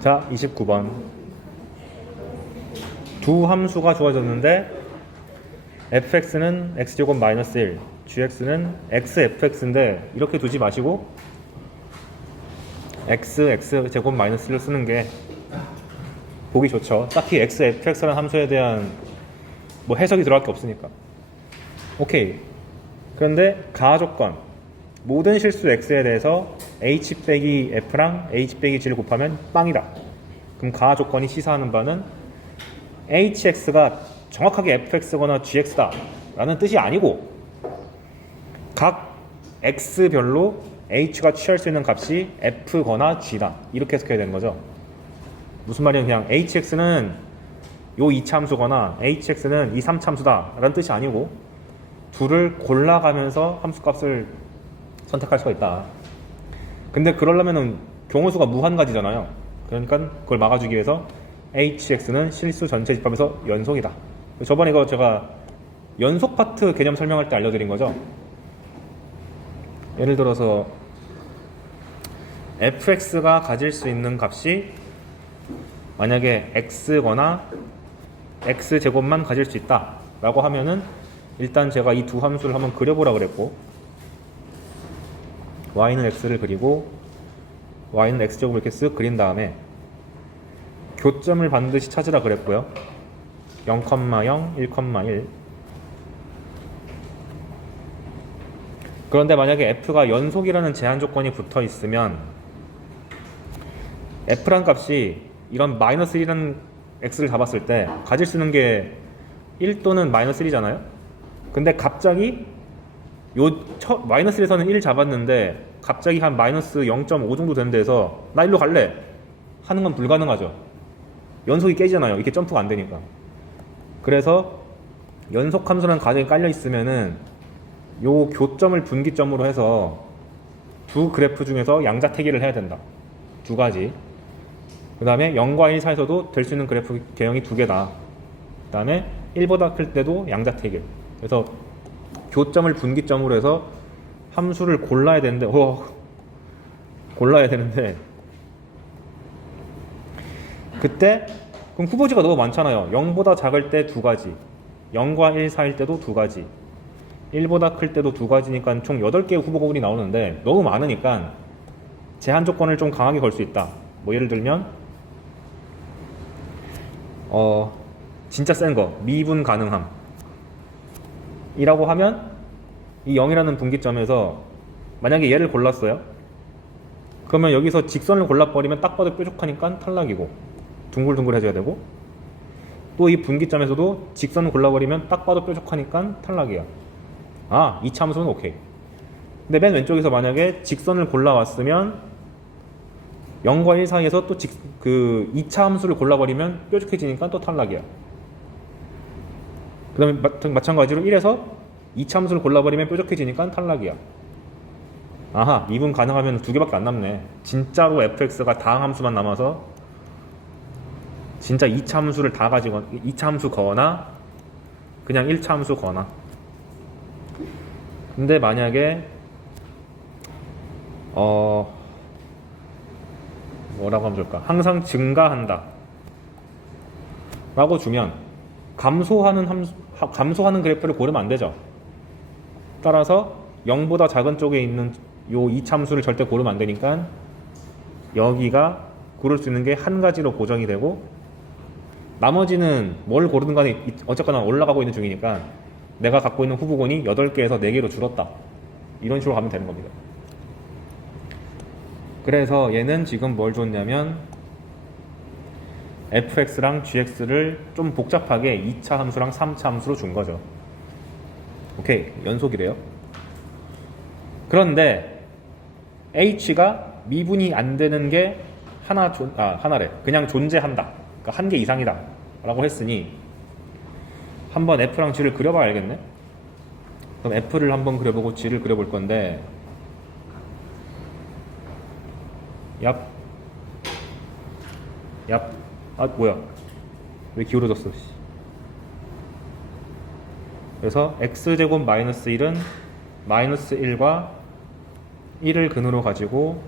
자, 29번. 두 함수가 주어졌는데 fx는 x제곱 마이너스 1, gx는 xfx인데 이렇게 두지 마시고 x제곱 마이너스 1을 쓰는 게 보기 좋죠. 딱히 xfx라는 함수에 대한 뭐 해석이 들어갈 게 없으니까. 오케이. 그런데 가조건, 모든 실수 x에 대해서 h 빼기 f랑 h 빼기 g를 곱하면 빵이다. 그럼 가조건이 시사하는 바는 hx가 정확하게 fx거나 gx다 라는 뜻이 아니고 각 x별로 h가 취할 수 있는 값이 f거나 g다, 이렇게 해석해야 되는 거죠. 무슨 말이냐면 그냥 hx는 요 2차 함수거나 hx는 이 3차 함수다 라는 뜻이 아니고 둘을 골라가면서 함수값을 선택할 수가 있다. 근데 그러려면은 경우수가 무한가지잖아요. 그러니까 그걸 막아주기 위해서 hx는 실수 전체 집합에서 연속이다. 저번에 이거 제가 연속 파트 개념 설명할 때 알려드린 거죠. 예를 들어서 fx가 가질 수 있는 값이 만약에 x거나 x제곱만 가질 수 있다 라고 하면은 일단 제가 이 두 함수를 한번 그려보라 그랬고, y는 x를 그리고 y는 x제곱을 이렇게 쓱 그린 다음에 교점을 반드시 찾으라 그랬고요. 0,0, 1,1. 그런데 만약에 f가 연속이라는 제한 조건이 붙어 있으면 f란 값이 이런 마이너스 1이라는 x를 잡았을 때 가질 수 있는 게 1 또는 마이너스 1이잖아요. 근데 갑자기 마이너스 1에서는 1 잡았는데 갑자기 한 마이너스 0.5 정도 되는 데서 나 일로 갈래 하는 건 불가능하죠. 연속이 깨지잖아요. 이렇게 점프가 안 되니까. 그래서 연속 함수라는 가정이 깔려 있으면은 요 교점을 분기점으로 해서 두 그래프 중에서 양자택일을 해야 된다. 두 가지. 그 다음에 0과 1 사이에서도 될 수 있는 그래프 개형이 두 개다. 그 다음에 1보다 클 때도 양자택일. 그래서 교점을 분기점으로 해서 함수를 골라야 되는데 그때 그럼 후보지가 너무 많잖아요. 0보다 작을 때 두 가지, 0과 1 사이일 때도 두 가지, 1보다 클 때도 두 가지니까 총 8개의 후보 구분이 나오는데 너무 많으니까 제한 조건을 좀 강하게 걸 수 있다. 뭐 예를 들면 진짜 센 거, 미분 가능함 이라고 하면 이 0이라는 분기점에서 만약에 얘를 골랐어요. 그러면 여기서 직선을 골라버리면 딱 봐도 뾰족하니까 탈락이고 둥글둥글 해줘야 되고, 또 이 분기점에서도 직선을 골라버리면 딱 봐도 뾰족하니까 탈락이야. 2차 함수는 오케이. 근데 맨 왼쪽에서 만약에 직선을 골라왔으면 0과 1 사이에서 또 2차 함수를 골라버리면 뾰족해지니까 또 탈락이야. 그 다음에 마찬가지로 1에서 2차 함수를 골라버리면 뾰족해지니까 탈락이야. 미분 가능하면 두 개밖에 안 남네. 진짜로 fx가 다항 함수만 남아서 진짜 2차 함수를 다 가지고 2차 함수 거나 그냥 1차 함수 거나. 근데 만약에 뭐라고 하면 좋을까? 항상 증가한다 라고 주면 감소하는 그래프를 고르면 안 되죠. 따라서 0보다 작은 쪽에 있는 요 2차 함수를 절대 고르면 안 되니까 여기가 고를 수 있는 게 한 가지로 고정이 되고, 나머지는 뭘 고르든 간에 어쨌거나 올라가고 있는 중이니까 내가 갖고 있는 후보군이 8개에서 4개로 줄었다. 이런 식으로 가면 되는 겁니다. 그래서 얘는 지금 뭘 줬냐면 fx랑 gx를 좀 복잡하게 2차 함수랑 3차 함수로 준 거죠. 오케이, 연속이래요. 그런데 h가 미분이 안 되는 게 하나래. 그냥 존재한다. 그러니까 한 개 이상이다 라고 했으니 한번 f랑 g를 그려봐야 알겠네. 그럼 f를 한번 그려보고 g를 그려볼 건데, 뭐야, 왜 기울어졌어. 그래서 x제곱 마이너스 1은 마이너스 1과 1을 근으로 가지고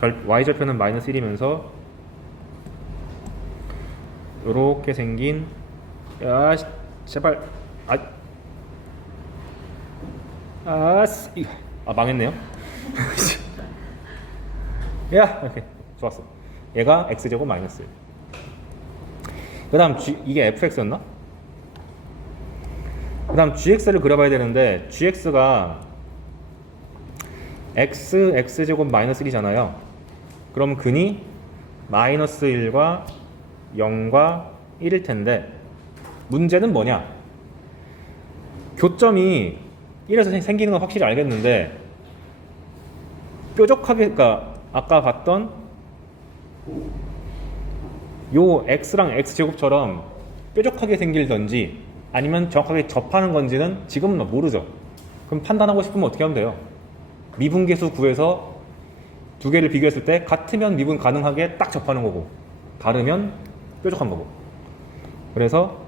y절편은 마이너스 1이면서 요렇게 생긴 야 제발 망했네요. 야 이렇게 좋았어. 얘가 x제곱 마이너스 1. 그 다음 이게 fx였나? 그 다음 gx를 그려봐야 되는데 gx가 x제곱 마이너스 1이잖아요. 그럼 근이 마이너스 1과 0과 1일 텐데 문제는 뭐냐? 교점이 1에서 생기는 건 확실히 알겠는데 뾰족하게, 그러니까 아까 봤던 요 x랑 x제곱처럼 뾰족하게 생길던지 아니면 정확하게 접하는 건지는 지금은 모르죠. 그럼 판단하고 싶으면 어떻게 하면 돼요? 미분계수 구해서 두 개를 비교했을 때 같으면 미분 가능하게 딱 접하는 거고 다르면 뾰족한 거고. 그래서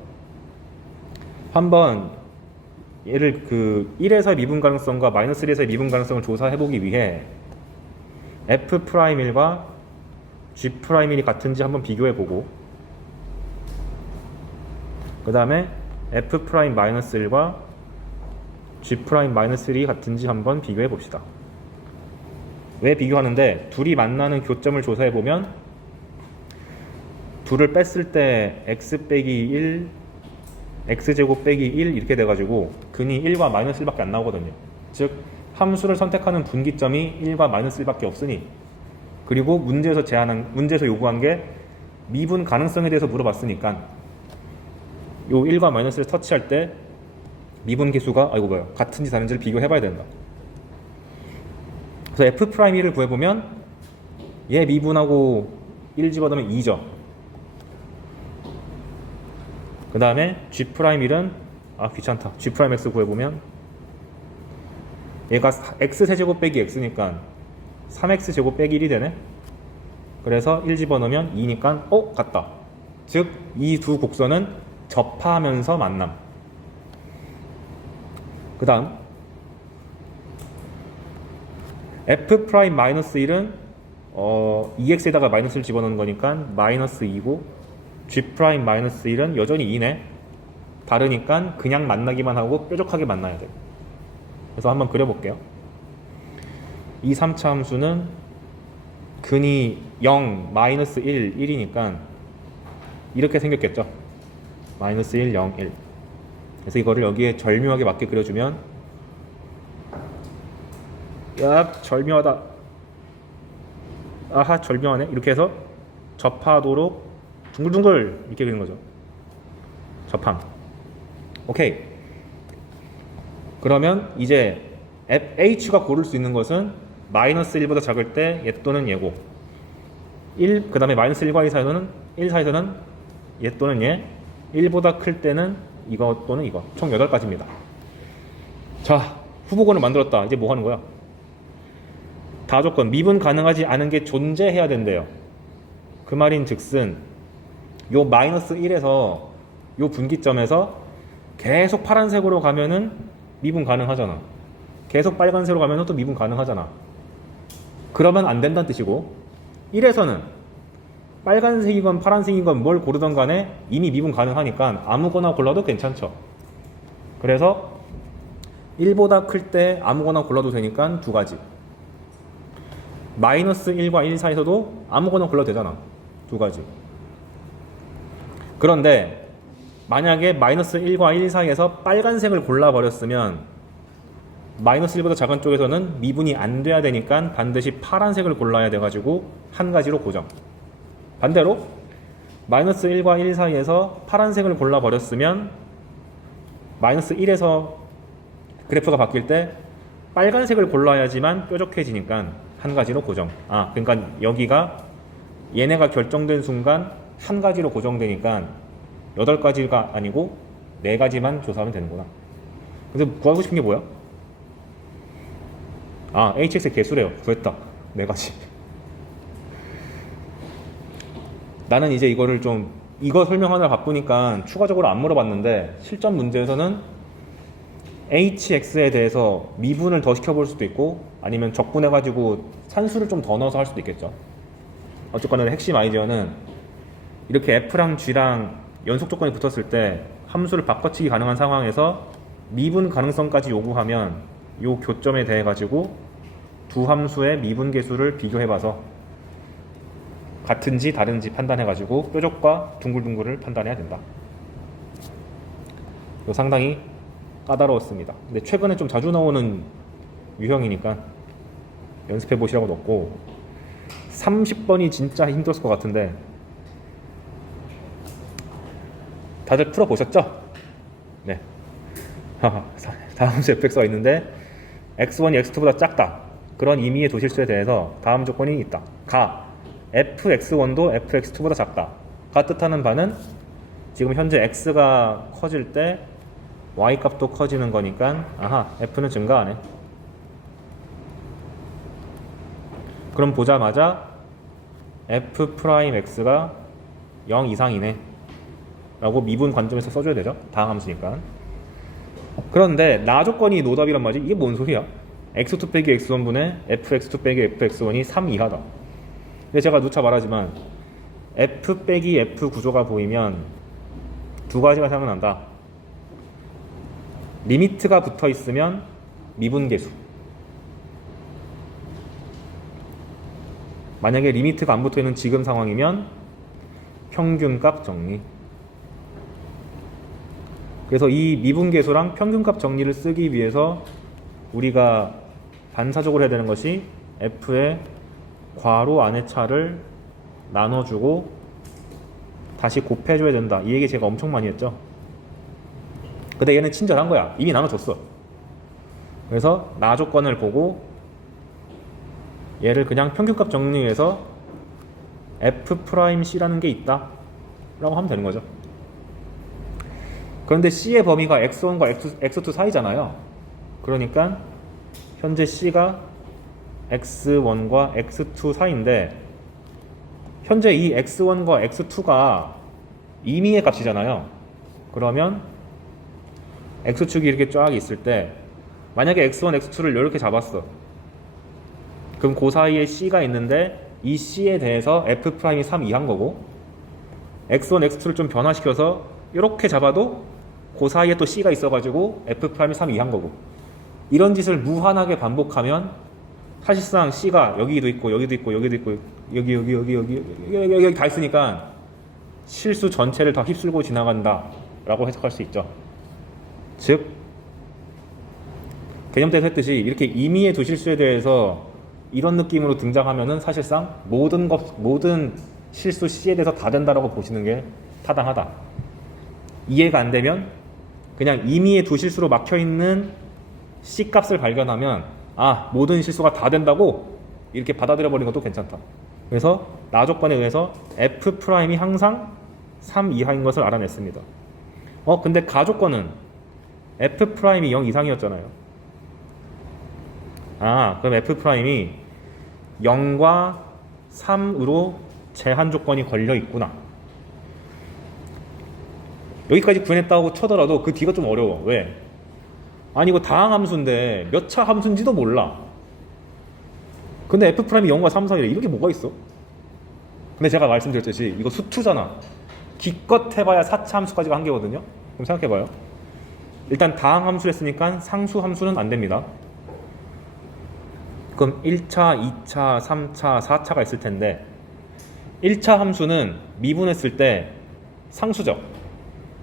한번 얘를 그 1에서의 미분 가능성과 마이너스 1에서의 미분 가능성을 조사해보기 위해 F'1과 G'1이 같은지 한번 비교해보고 그 다음에 F'-1과 G'-1이 같은지 한번 비교해봅시다. 왜 비교하는데 둘이 만나는 교점을 조사해보면 둘을 뺐을 때 x 빼기 1 x제곱 빼기 1 이렇게 돼가지고 근이 1과 마이너스 1밖에 안 나오거든요. 즉 함수를 선택하는 분기점이 1과 마이너스 1밖에 없으니, 그리고 문제에서 요구한 게 미분 가능성에 대해서 물어봤으니까 요 1과 마이너스를 터치할 때 미분 계수가 같은지 다른지를 비교해봐야 된다. 그래서 F'1을 구해보면 얘 미분하고 1 집어넣으면 2죠. 그 다음에 G'1은 귀찮다. G'X 구해보면 얘가 x세제곱 빼기 x니까 3x제곱 빼기 1이 되네. 그래서 1 집어넣으면 2니까 같다. 즉 이 두 곡선은 접하면서 만남. 그 다음 F'-1은 2x에다가 마이너스를 집어넣는 거니까 마이너스 2고 G'-1은 여전히 2네. 다르니까 그냥 만나기만 하고 뾰족하게 만나야 돼. 그래서 한번 그려볼게요. 이 3차 함수는 근이 0, 마이너스 1, 1이니까 이렇게 생겼겠죠. 마이너스 1, 0, 1. 그래서 이거를 여기에 절묘하게 맞게 그려주면 야 절묘하다. 아하 절묘하네. 이렇게 해서 접하도록 둥글둥글 이렇게 그리는 거죠. 접함. 오케이. 그러면 이제 FH가 고를 수 있는 것은 마이너스 1보다 작을 때 얘 또는 얘고 1, 그 다음에 마이너스 1과 1 사이에서는 얘 또는 얘 1보다 클 때는 이거 또는 이거 총 8가지입니다. 자, 후보군을 만들었다. 이제 뭐 하는 거야? 다조건 미분 가능하지 않은 게 존재해야 된대요. 그 말인 즉슨 요 마이너스 1에서 요 분기점에서 계속 파란색으로 가면은 미분 가능하잖아. 계속 빨간색으로 가면은 또 미분 가능하잖아. 그러면 안 된다는 뜻이고 1에서는 빨간색이건 파란색이건 뭘 고르던 간에 이미 미분 가능하니까 아무거나 골라도 괜찮죠. 그래서 1보다 클 때 아무거나 골라도 되니까 2가지. 마이너스 1과 1 사이에서도 아무거나 골라도 되잖아. 2가지. 그런데 만약에 마이너스 1과 1 사이에서 빨간색을 골라버렸으면 마이너스 1보다 작은 쪽에서는 미분이 안 돼야 되니까 반드시 파란색을 골라야 돼가지고 한 가지로 고정. 반대로 마이너스 1과 1 사이에서 파란색을 골라버렸으면 마이너스 1에서 그래프가 바뀔 때 빨간색을 골라야지만 뾰족해지니까 한 가지로 고정. 그러니까 여기가 얘네가 결정된 순간 한 가지로 고정되니까 8가지가 아니고 4가지만 조사하면 되는구나. 근데 구하고 싶은 게 뭐야? hx의 개수래요. 구했다. 4가지. 나는 이제 이거 설명하느라 바쁘니까 추가적으로 안 물어봤는데 실전 문제에서는 hx에 대해서 미분을 더 시켜볼 수도 있고 아니면 적분해가지고 산수를 좀 더 넣어서 할 수도 있겠죠. 어쨌거나 핵심 아이디어는 이렇게 f랑 g랑 연속 조건이 붙었을 때 함수를 바꿔치기 가능한 상황에서 미분 가능성까지 요구하면 요 교점에 대해 가지고 두 함수의 미분 계수를 비교해봐서 같은지 다른지 판단해가지고 뾰족과 둥글둥글을 판단해야 된다. 이거 상당히 까다로웠습니다. 근데 최근에 좀 자주 나오는 유형이니까 연습해 보시라고 넣었고 30번이 진짜 힘들었을 것 같은데 다들 풀어보셨죠? 네. 다음 수 fx가 있는데 x1이 x2보다 작다. 그런 임의의 도실수에 대해서 다음 조건이 있다. 가 fx1도 fx2보다 작다. 가 뜻하는 바는 지금 현재 x가 커질 때 y 값도 커지는 거니까 아하 f는 증가하네. 그럼 보자마자 f'x가 0 이상이네 라고 미분 관점에서 써줘야 되죠. 다항 함수니까. 그런데 나 조건이 노답이란 말이지. 이게 뭔 소리야? x2 빼기 x1분의 fx2 빼기 fx1이 3 이하다. 근데 제가 누차 말하지만 f 빼기 f 구조가 보이면 두 가지가 생각난다. 리미트가 붙어 있으면 미분계수. 만약에 리미트가 안 붙어 있는 지금 상황이면 평균값 정리. 그래서 이 미분계수랑 평균값 정리를 쓰기 위해서 우리가 반사적으로 해야 되는 것이 f의 괄호 안의 차를 나눠주고 다시 곱해줘야 된다. 이 얘기 제가 엄청 많이 했죠. 근데 얘는 친절한 거야. 이미 나눠줬어. 그래서 나 조건을 보고 얘를 그냥 평균값 정리해서 f'C라는 게 있다 라고 하면 되는 거죠. 그런데 C의 범위가 x1과 x2 사이잖아요. 그러니까 현재 C가 x1과 x2 사이인데 현재 이 x1과 x2가 임의의 값이잖아요. 그러면 x축이 이렇게 쫙 있을 때 만약에 x1, x2를 이렇게 잡았어. 그럼 그 사이에 C가 있는데 이 C에 대해서 f'이 3 이하인 거고 x1, x2를 좀 변화시켜서 이렇게 잡아도 그 사이에 또 C가 있어가지고 f'이 3 이하인 거고 이런 짓을 무한하게 반복하면 사실상 C가 여기도 있고 여기도 있고 여기도 있고 여기 다 있으니까 실수 전체를 다 휩쓸고 지나간다 라고 해석할 수 있죠. 즉 개념 때에서 했듯이 이렇게 임의의 두 실수에 대해서 이런 느낌으로 등장하면은 사실상 모든 실수 C에 대해서 다 된다라고 보시는 게 타당하다. 이해가 안 되면 그냥 임의의 두 실수로 막혀있는 C 값을 발견하면 아 모든 실수가 다 된다고 이렇게 받아들여 버리는 것도 괜찮다. 그래서 나 조건에 의해서 f'이 항상 3 이하인 것을 알아냈습니다. 근데 가 조건은 f'이 0 이상이었잖아요. 그럼 f'이 0과 3으로 제한 조건이 걸려 있구나. 여기까지 구현했다고 쳐더라도 그 뒤가 좀 어려워. 왜? 아니 이거 다항 함수인데 몇 차 함수인지도 몰라. 근데 f'이 0과 3 사이래. 이렇게 뭐가 있어? 근데 제가 말씀드렸듯이 이거 수투잖아. 기껏 해봐야 4차 함수까지가 한계거든요. 그럼 생각해봐요. 일단 다항 함수를 했으니까 상수 함수는 안 됩니다. 그럼 1차, 2차, 3차, 4차가 있을 텐데 1차 함수는 미분했을 때 상수죠.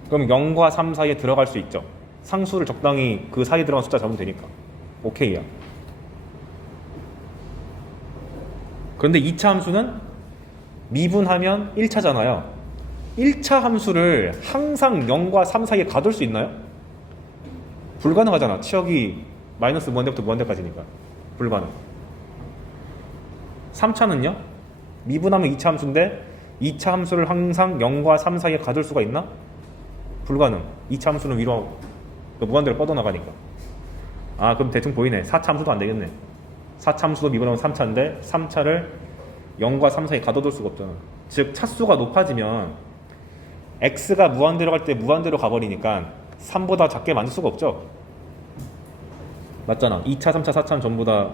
그럼 0과 3 사이에 들어갈 수 있죠. 상수를 적당히 그 사이에 들어간 숫자 잡으면 되니까 오케이야. 그런데 2차 함수는 미분하면 1차잖아요. 1차 함수를 항상 0과 3 사이에 가둘 수 있나요? 불가능하잖아. 치역이 마이너스 무한대부터 무한대까지니까 불가능. 3차는요? 미분하면 2차 함수인데 2차 함수를 항상 0과 3 사이에 가둘 수가 있나? 불가능. 2차 함수는 위로 무한대로 뻗어나가니까. 그럼 대충 보이네. 4차 함수도 안 되겠네. 4차 함수도 미분하면 3차인데 3차를 0과 3 사이에 가둬둘 수가 없잖아. 즉 차수가 높아지면 x가 무한대로 갈 때 무한대로 가버리니까 3보다 작게 만들 수가 없죠. 맞잖아. 2차, 3차, 4차는 전부 다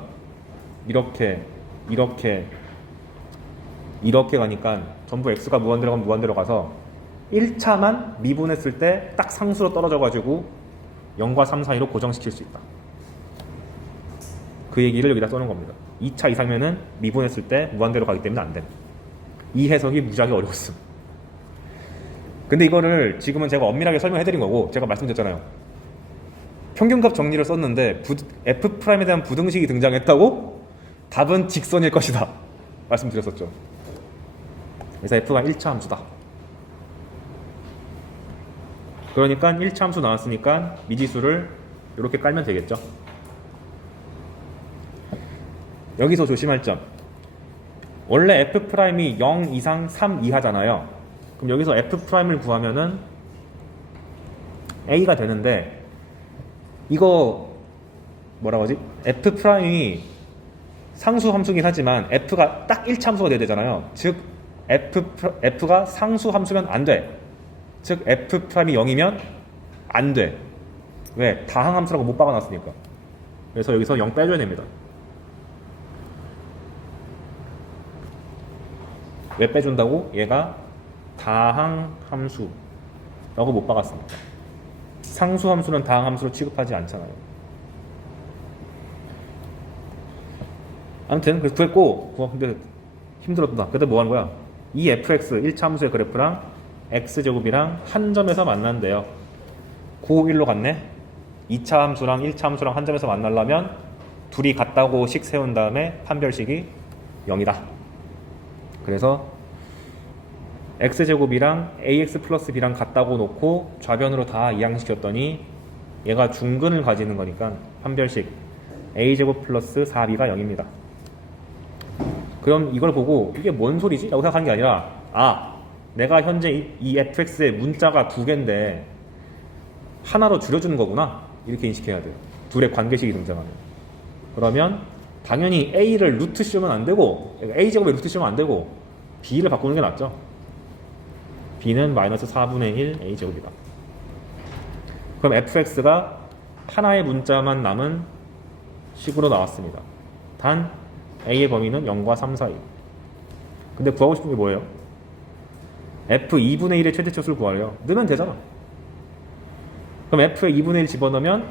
이렇게 이렇게 이렇게 가니까 전부 x가 무한대로 가면 무한대로 가서 1차만 미분했을 때 딱 상수로 떨어져가지고 0과 3 사이로 고정시킬 수 있다. 그 얘기를 여기다 써놓은 겁니다. 2차 이상면은 미분했을 때 무한대로 가기 때문에 안 돼. 이 해석이 무지하게 어려웠음. 근데 이거를 지금은 제가 엄밀하게 설명해드린 거고, 제가 말씀드렸잖아요. 평균값 정리를 썼는데 F'에 대한 부등식이 등장했다고? 답은 직선일 것이다 말씀드렸었죠. 그래서 F가 1차 함수다. 그러니까 1차 함수 나왔으니까 미지수를 이렇게 깔면 되겠죠. 여기서 조심할 점, 원래 F'이 0 이상 3 이하잖아요. 그럼 여기서 F'을 구하면은 A가 되는데, 이거 뭐라고 하지? F'이 상수 함수긴 하지만 F가 딱 1차 함수가 돼야 되잖아요. 즉 F가 상수 함수면 안 돼. 즉 F'이 0이면 안 돼. 왜? 다항 함수라고 못 박아놨으니까. 그래서 여기서 0 빼줘야 됩니다. 왜 빼준다고? 얘가 다항 함수라고 못 박았습니다. 상수 함수는 다항 함수로 취급하지 않잖아요. 아무튼 그래서 구했고, 근데 힘들었다. 그때 뭐 하는 거야? 이 fx 1차 함수의 그래프랑 x제곱이랑 한 점에서 만난대요. 9, 1로 갔네. 2차 함수랑 1차 함수랑 한 점에서 만나려면 둘이 같다고 식 세운 다음에 판별식이 0이다. 그래서 x제곱이랑 ax 플러스 b랑 같다고 놓고 좌변으로 다 이항시켰더니 얘가 중근을 가지는 거니까 판별식 a제곱 플러스 4b가 0입니다. 그럼 이걸 보고 이게 뭔 소리지? 라고 생각하는 게 아니라, 내가 현재 이 fx의 문자가 두 개인데 하나로 줄여주는 거구나, 이렇게 인식해야 돼요. 둘의 관계식이 등장하면. 그러면 당연히 a를 루트 씌우면 안 되고, a제곱에 루트 씌우면 안 되고 b를 바꾸는 게 낫죠. b는 마이너스 4분의 1 a제곱이다. 그럼 fx가 하나의 문자만 남은 식으로 나왔습니다. 단 a의 범위는 0과 3 사이. 근데 구하고 싶은 게 뭐예요? f 2분의 1의 최대치수를 구하래요. 넣으면 되잖아. 그럼 f에 2분의 1 집어넣으면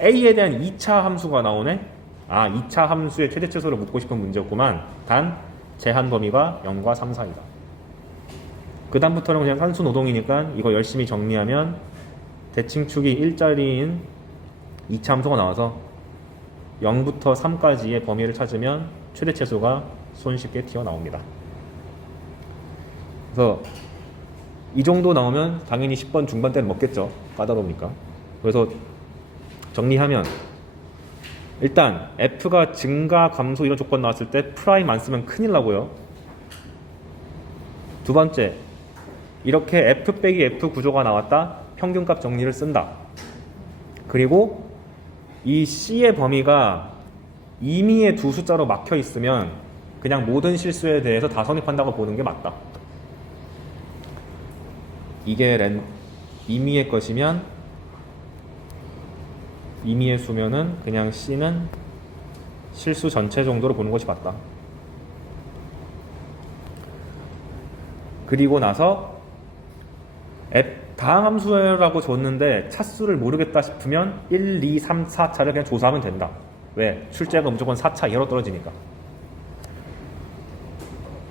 a에 대한 2차 함수가 나오네. 2차 함수의 최대치수를 묻고 싶은 문제였구만. 단 제한 범위가 0과 3 사이다. 그 다음부터는 그냥 산수 노동이니까 이거 열심히 정리하면 대칭축이 1자리인 2차 함수가 나와서 0부터 3까지의 범위를 찾으면 최대치수가 손쉽게 튀어나옵니다. 그래서 이 정도 나오면 당연히 10번 중반 때는 먹겠죠. 까다로우니까. 그래서 정리하면, 일단 f가 증가, 감소 이런 조건 나왔을 때 프라임 안 쓰면 큰일 나고요. 두 번째, 이렇게 f 빼기 f 구조가 나왔다. 평균값 정리를 쓴다. 그리고 이 C의 범위가 임의의 두 숫자로 막혀 있으면 그냥 모든 실수에 대해서 다 성립한다고 보는 게 맞다. 이게 임의의 것이면, 임의의 수면은 그냥 C는 실수 전체 정도로 보는 것이 맞다. 그리고 나서 다항 함수라고 줬는데 차수를 모르겠다 싶으면 1, 2, 3, 4차를 그냥 조사하면 된다. 왜? 출제가 무조건 4차 이하로 떨어지니까.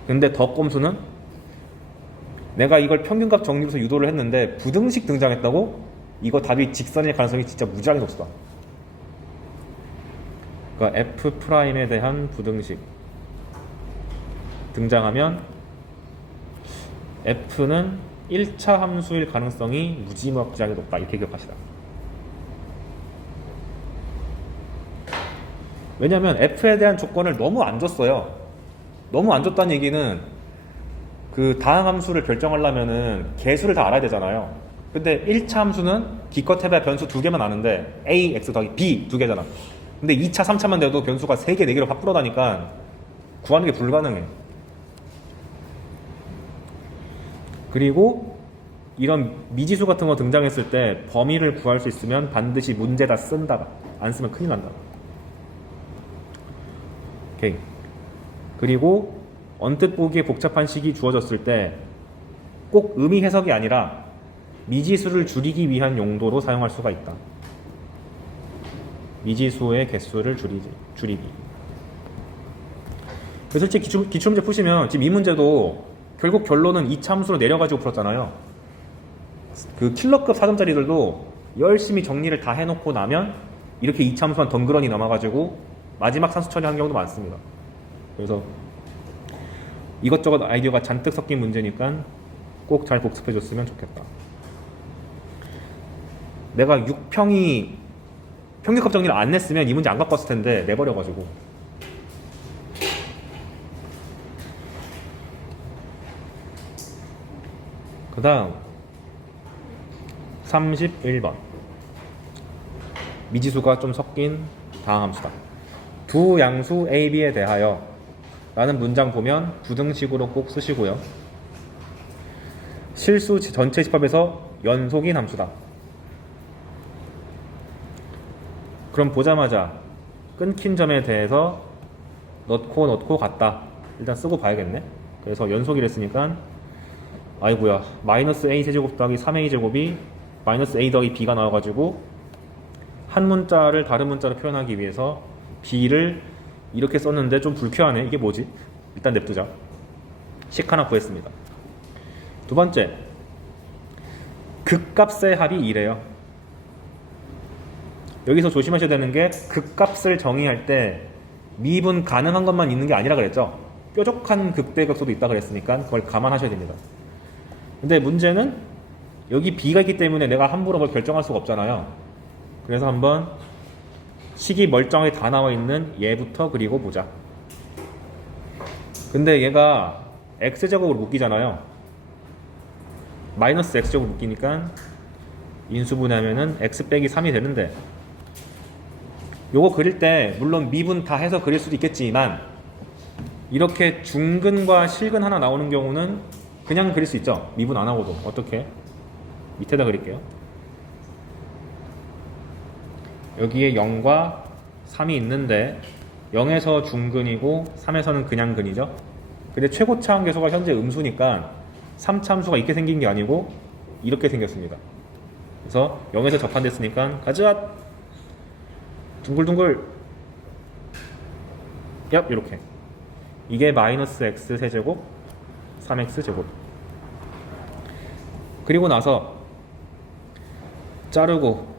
근데 더 꼼수는 내가 이걸 평균값 정리로서 유도를 했는데 부등식 등장했다고? 이거 답이 직선일 가능성이 진짜 무지하게 높다. 그러니까 F'에 대한 부등식 등장하면 F는 1차 함수일 가능성이 무지막지하게 높다. 이렇게 기억하시라. 왜냐면 F에 대한 조건을 너무 안 줬어요. 너무 안 줬다는 얘기는 그 다항 함수를 결정하려면은 개수를 다 알아야 되잖아요. 근데 1차 함수는 기껏 해봐야 변수 2개만 아는데 a, x 더하기 b 2개잖아. 근데 2차, 3차만 돼도 변수가 3개, 4개로 바꾸러 다니까 구하는 게 불가능해. 그리고 이런 미지수 같은 거 등장했을 때 범위를 구할 수 있으면 반드시 문제다 쓴다가, 안 쓰면 큰일 난다. 오케이. 그리고 언뜻 보기에 복잡한 식이 주어졌을 때 꼭 의미 해석이 아니라 미지수를 줄이기 위한 용도로 사용할 수가 있다. 미지수의 개수를 줄이기. 솔직히 기출문제 푸시면 지금 이 문제도 결국 결론은 이차함수로 내려가지고 풀었잖아요. 그 킬러급 4점짜리들도 열심히 정리를 다 해놓고 나면 이렇게 이차함수만 덩그러니 남아가지고 마지막 산수 처리한 경우도 많습니다. 그래서 이것저것 아이디어가 잔뜩 섞인 문제니까 꼭 잘 복습해줬으면 좋겠다. 내가 6평이 평균값 정리를 안 냈으면 이 문제 안 갖고 왔을 텐데 내버려가지고. 그 다음 31번 미지수가 좀 섞인 다항함수다. 두 양수 A, B에 대하여 라는 문장 보면 부등식으로 꼭 쓰시고요. 실수 전체 집합에서 연속인 함수다. 그럼 보자마자 끊긴 점에 대해서 넣고 같다. 일단 쓰고 봐야겠네. 그래서 연속이랬으니까 아이고야, 마이너스 A 세제곱 더하기 3A 제곱이 마이너스 A 더하기 B가 나와가지고 한 문자를 다른 문자로 표현하기 위해서 B를 이렇게 썼는데 좀 불쾌하네. 이게 뭐지? 일단 냅두자. 식 하나 구했습니다. 두 번째, 극값의 합이 2래요. 여기서 조심하셔야 되는 게 극값을 정의할 때 미분 가능한 것만 있는 게 아니라 그랬죠. 뾰족한 극대극소도 있다 그랬으니까 그걸 감안하셔야 됩니다. 근데 문제는 여기 B가 있기 때문에 내가 함부로 뭘 결정할 수가 없잖아요. 그래서 한번 식이 멀쩡하게 다 나와 있는 얘부터 그리고 보자. 근데 얘가 x제곱으로 묶이잖아요. 마이너스 x제곱 묶이니까 인수분해하면은 x 빼기 3이 되는데, 요거 그릴 때 물론 미분 다 해서 그릴 수도 있겠지만 이렇게 중근과 실근 하나 나오는 경우는 그냥 그릴 수 있죠. 미분 안 하고도. 어떻게? 밑에다 그릴게요. 여기에 0과 3이 있는데 0에서 중근이고 3에서는 그냥 근이죠. 근데 최고차 함계수가 현재 음수니까 3차 함수가 있게 생긴 게 아니고 이렇게 생겼습니다. 그래서 0에서 접한됐으니까 가자! 둥글둥글! 얍! 이렇게. 이게 마이너스 x 세제곱 3x 제곱. 그리고 나서 자르고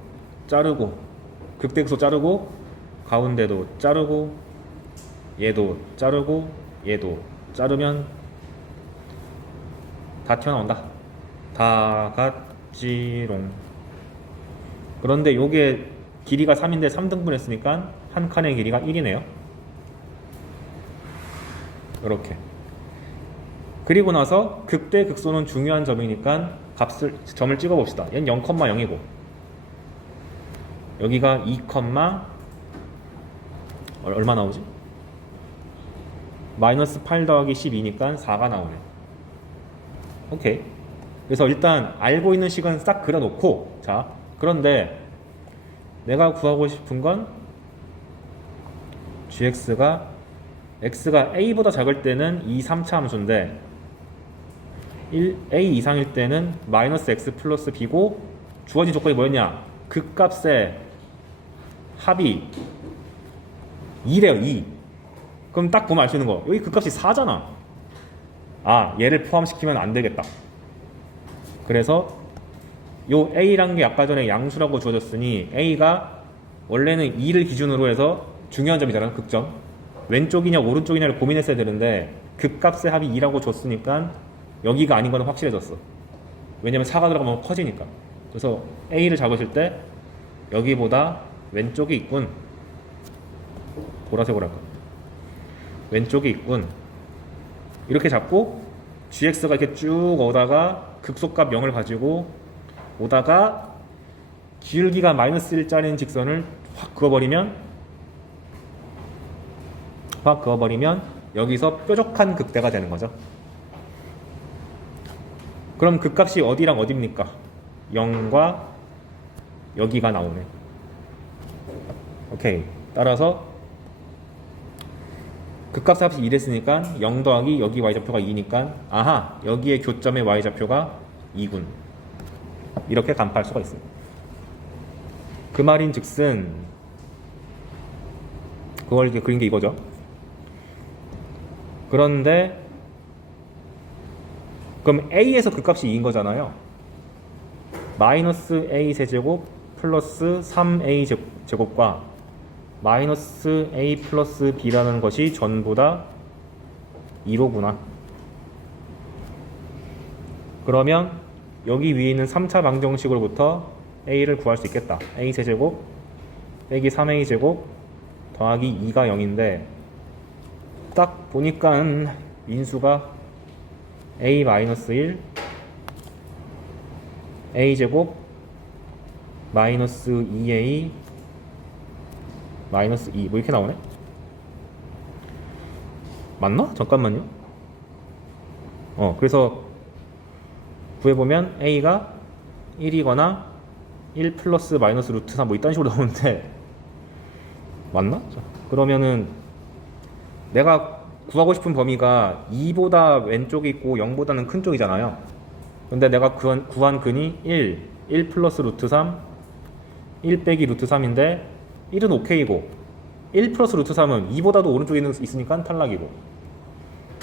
극대극소 자르고 가운데도 자르고 얘도 자르고 얘도 자르면 다 튀어나온다. 다 같지롱. 그런데 요게 길이가 3인데 3등분 했으니까 한 칸의 길이가 1이네요. 이렇게. 그리고 나서 극대 극소는 중요한 점이니까 점을 찍어 봅시다. 얘는 0,0이고 여기가 2, 얼마 나오지? 마이너스 8 더하기 12니까 4가 나오네. 오케이. 그래서 일단 알고 있는 식은 싹 그려놓고, 자, 그런데 내가 구하고 싶은 건 gx가 x가 a보다 작을 때는 2, 3차 함수인데 a 이상일 때는 마이너스 x 플러스 b고, 주어진 조건이 뭐였냐? 극값의 합이 2래요. 2. 그럼 딱 보면 알 수 있는 거, 여기 극값이 4잖아. 아, 얘를 포함시키면 안 되겠다. 그래서 요 a라는 게 아까 전에 양수라고 주어졌으니 a가 원래는 2를 기준으로 해서 중요한 점이잖아요. 극점. 왼쪽이냐 오른쪽이냐를 고민했어야 되는데 극값의 합이 2라고 줬으니까 여기가 아닌 거는 확실해졌어. 왜냐면 4가 들어가면 커지니까. 그래서 a를 잡으실 때 여기보다 왼쪽이 있군. 보라색으로 할까? 왼쪽이 있군. 이렇게 잡고 gx가 이렇게 쭉 오다가 극소값 0을 가지고 오다가 기울기가 마이너스 1짜리인 직선을 확 그어버리면 여기서 뾰족한 극대가 되는 거죠. 그럼 그 값이 어디랑 어디입니까? 0과 여기가 나오네. 오케이. 따라서 극값의 합이 2랬으니까 0 더하기 여기 y좌표가 2니까 아하, 여기에 교점의 y좌표가 2군. 이렇게 간파할 수가 있습니다. 그 말인 즉슨 그걸 이렇게 그린 게 이거죠. 그런데 그럼 a에서 극값이 2인 거잖아요. 마이너스 a 세제곱 플러스 3a 제곱과 마이너스 a 플러스 b라는 것이 전부 다 2로구나. 그러면 여기 위에 있는 3차 방정식으로부터 a를 구할 수 있겠다. a 세제곱 빼기 3a 제곱 더하기 2가 0인데 딱 보니까 인수가 a 마이너스 1 a 제곱 마이너스 2a 마이너스 2 뭐 이렇게 나오네? 맞나? 잠깐만요. 그래서 구해보면 a가 1이거나 1 플러스 마이너스 루트 3 뭐 이딴 식으로 나오는데 맞나? 자, 그러면은 내가 구하고 싶은 범위가 2보다 왼쪽에 있고 0보다는 큰 쪽이잖아요. 근데 내가 구한 근이 1 플러스 루트 3 1 빼기 루트 3인데 1은 오케이고 1 플러스 루트 3은 2보다도 오른쪽에 있으니까 탈락이고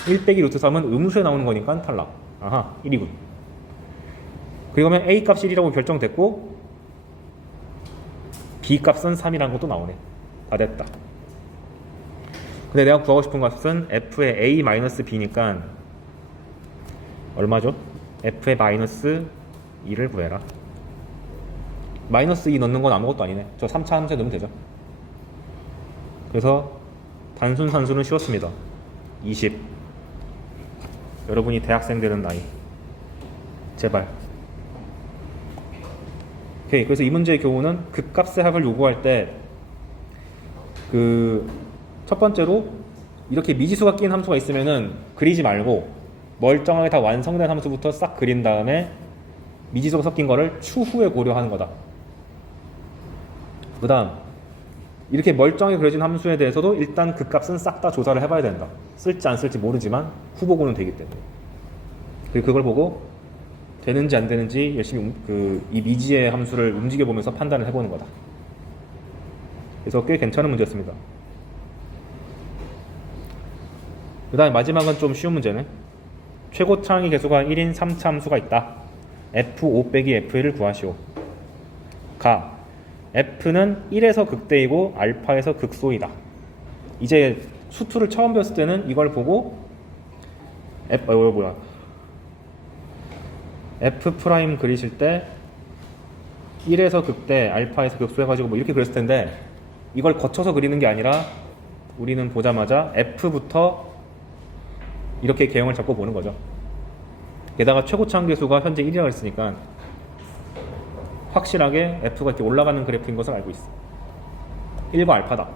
1 빼기 루트 3은 음수에 나오는 거니까 탈락. 아하, 1이군. 그러면 a 값이 1이라고 결정됐고 b 값은 3이라는 것도 나오네. 다 됐다. 근데 내가 구하고 싶은 값은 f의 a 마이너스 b니까 얼마죠? f의 마이너스 2를 구해라. 마이너스 2 넣는 건 아무것도 아니네. 저 3차 함수에 넣으면 되죠. 그래서 단순 산수는 쉬웠습니다. 20. 여러분이 대학생 되는 나이. 제발. 오케이. 그래서 이 문제의 교훈은 극값의 합을 요구할 때 첫 번째로 이렇게 미지수가 낀 함수가 있으면은 그리지 말고 멀쩡하게 다 완성된 함수부터 싹 그린 다음에 미지수가 섞인 거를 추후에 고려하는 거다. 그 다음 이렇게 멀쩡하게 그려진 함수에 대해서도 일단 그 값은 싹 다 조사를 해봐야 된다. 쓸지 안 쓸지 모르지만 후보군은 되기 때문에. 그리고 그걸 보고 되는지 안 되는지 열심히 이 미지의 함수를 움직여보면서 판단을 해보는 거다. 그래서 꽤 괜찮은 문제였습니다. 그 다음에 마지막은 좀 쉬운 문제네. 최고 창의 개수가 1인 3차 함수가 있다. f5 빼기 f1을 구하시오. 가 f는 1에서 극대이고 알파에서 극소이다. 이제 수투를 처음 배웠을 때는 이걸 보고 f 프라임 그리실 때 1에서 극대 알파에서 극소 해가지고 뭐 이렇게 그렸을 텐데 이걸 거쳐서 그리는 게 아니라 우리는 보자마자 f부터 이렇게 개형을 잡고 보는 거죠. 게다가 최고차항 계수가 현재 1이라고 했으니까 확실하게 f가 이렇게 올라가는 그래프인 것을 알고 있어. 1과 알파다.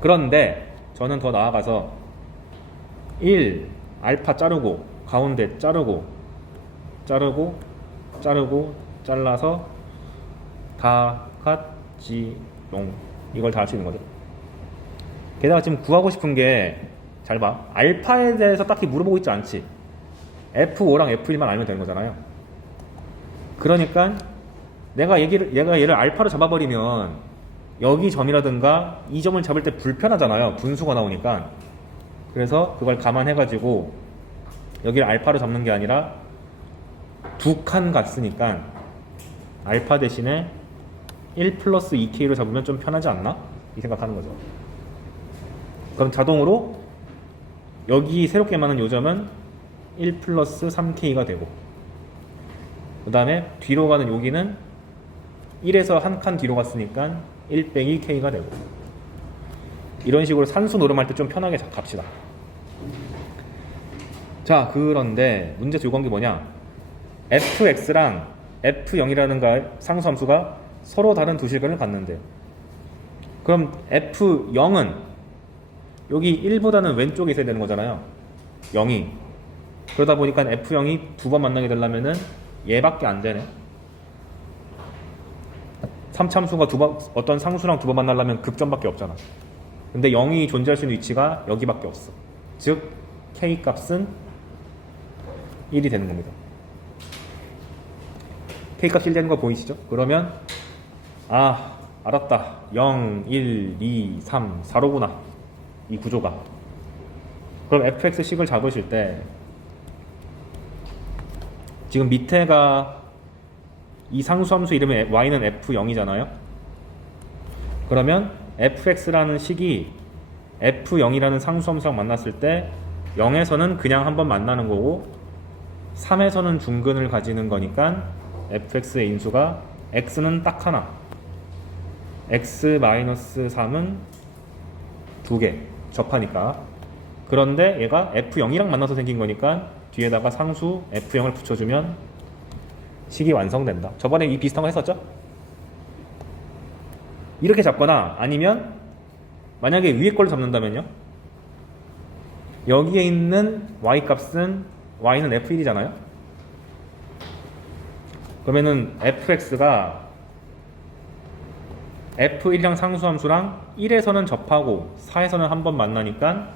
그런데 저는 더 나아가서 1 알파 자르고 가운데 자르고 잘라서 다 같이 롱 이걸 다 할 수 있는 거죠. 게다가 지금 구하고 싶은 게 잘 봐. 알파에 대해서 딱히 물어보고 있지 않지. F5랑 F1만 알면 되는 거잖아요. 그러니까 내가 얘를 알파로 잡아버리면 여기 점이라든가 이 점을 잡을 때 불편하잖아요. 분수가 나오니까. 그래서 그걸 감안해가지고 여기를 알파로 잡는 게 아니라 두 칸 갔으니까 알파 대신에 1 플러스 2K로 잡으면 좀 편하지 않나? 이 생각하는 거죠. 그럼 자동으로 여기 새롭게 많은 요점은 1 플러스 3K가 되고 그 다음에 뒤로 가는 여기는 1에서 한 칸 뒤로 갔으니까 1 빼기 K가 되고 이런 식으로 산수 노름할 때 좀 편하게 갑시다. 자, 그런데 문제에서 요구한 게 뭐냐? fx랑 f0이라는 상수함수가 서로 다른 두 실근을 갖는데 그럼 f0은 여기 1보다는 왼쪽에 있어야 되는 거잖아요. 0이 그러다 보니까 F형이 두 번 만나게 되려면은 얘밖에 안 되네. 3참수가 어떤 상수랑 두 번 만나려면 극점밖에 없잖아. 근데 0이 존재할 수 있는 위치가 여기밖에 없어. 즉 K 값은 1이 되는 겁니다. K 값이 1 되는 거 보이시죠? 그러면 알았다. 0, 1, 2, 3, 4로구나. 이 구조가. 그럼 fx식을 잡으실 때 지금 밑에가 이 상수함수 이름의 y는 f0이잖아요. 그러면 fx라는 식이 f0이라는 상수함수랑 만났을 때 0에서는 그냥 한번 만나는 거고 3에서는 중근을 가지는 거니까 fx의 인수가 x는 딱 하나, x-3은 두 개 접하니까. 그런데 얘가 f0이랑 만나서 생긴 거니까 뒤에다가 상수 f0을 붙여주면 식이 완성된다. 저번에 이 비슷한 거 했었죠? 이렇게 잡거나 아니면 만약에 위에 걸 잡는다면요, 여기에 있는 y 값은 y는 f1이잖아요. 그러면은 fx가 f1이랑 상수함수랑 1에서는 접하고 4에서는 한 번 만나니까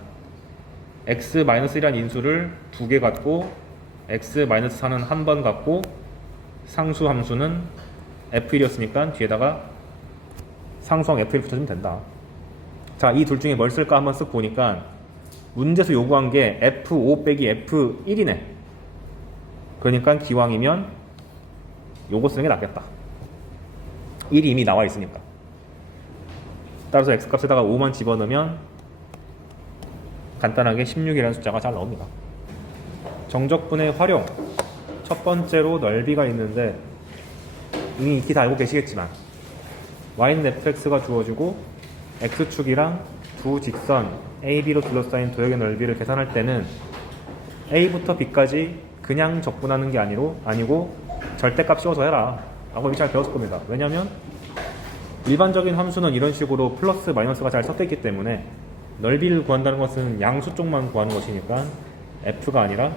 x-1이라는 인수를 두 개 갖고 x-4는 한 번 갖고 상수함수는 f1이었으니까 뒤에다가 상수항 f1 붙여주면 된다. 자, 이 둘 중에 뭘 쓸까 한번 쓱 보니까 문제에서 요구한 게 f5 빼기 f1이네. 그러니까 기왕이면 요거 쓰는 게 낫겠다. 1이 이미 나와 있으니까. 따라서 x값에다가 5만 집어넣으면 간단하게 16이라는 숫자가 잘 나옵니다. 정적분의 활용. 첫 번째로 넓이가 있는데 이미 익히 다 알고 계시겠지만 y는 fx가 주어지고 x축이랑 두 직선 AB로 둘러싸인 도형의 넓이를 계산할 때는 A부터 B까지 그냥 적분하는 게 아니고 절대값 씌워서 해라 라고 이미 잘 배웠을 겁니다. 왜냐면 일반적인 함수는 이런 식으로 플러스 마이너스가 잘 섞여 있기 때문에 넓이를 구한다는 것은 양수 쪽만 구하는 것이니까 f가 아니라